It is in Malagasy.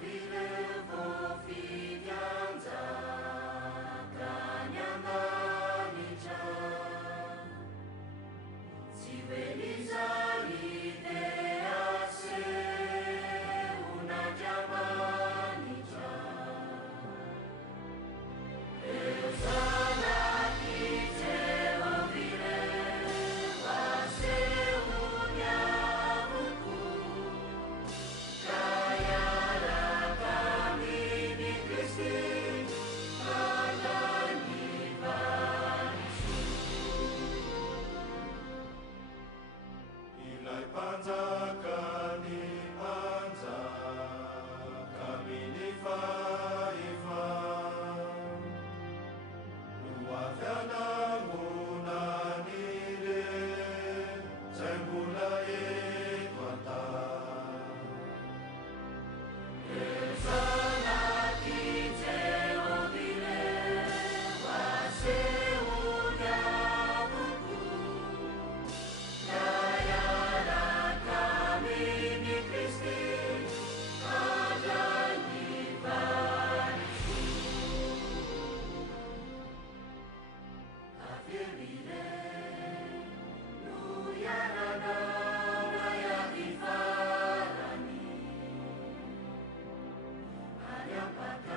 Vilevo figlianza, Kanyamanica, Sivelizarite ase una Jamanica, Eusana kiteo vile, vase unyavuku, Ilai panza kani panza kami ni faifa luafana muna nire sembula ekwata Sana kite obile wase unyavuku Kayara kami ni Kristi adani varisu Afirire nuyarana raya ifarani Hanya pakai